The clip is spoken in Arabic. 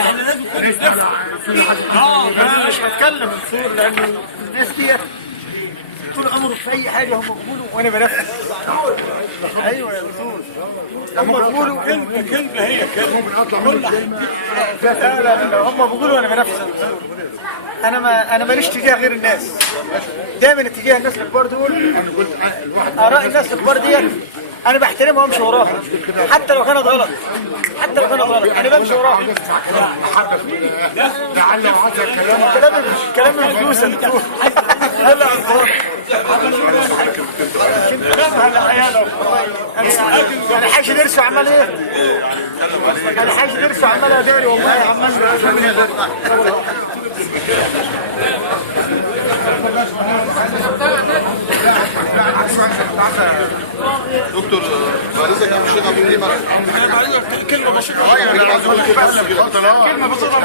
احنا لازم انا مش هتكلم الصور لان الناس ديت طول عمره في اي حاجه هم بيقولوا وانا بنفذ. ايوه يا دكتور، هم بيقولوا كلمه هي كلمه كل لا هم بيقولوا وانا بنفذ. انا ماليش تجاه غير الناس، دايما اتجاه الناس الكبار دول، اراء الناس الكبار ديت انا بحترمها وامشي وراها حتى لو كانت غلط، حتى لو كانت غلط انا بمشي وراها. لعل وعسى كلام فلوس يا دكتور. هلا انا حاجه درس وعمال ايه؟ انا حاجه درس وعمال اداري والله عمال دكتور بارزك يا شيخ ابو ليما كلمه بسيطه كلمه بسيطه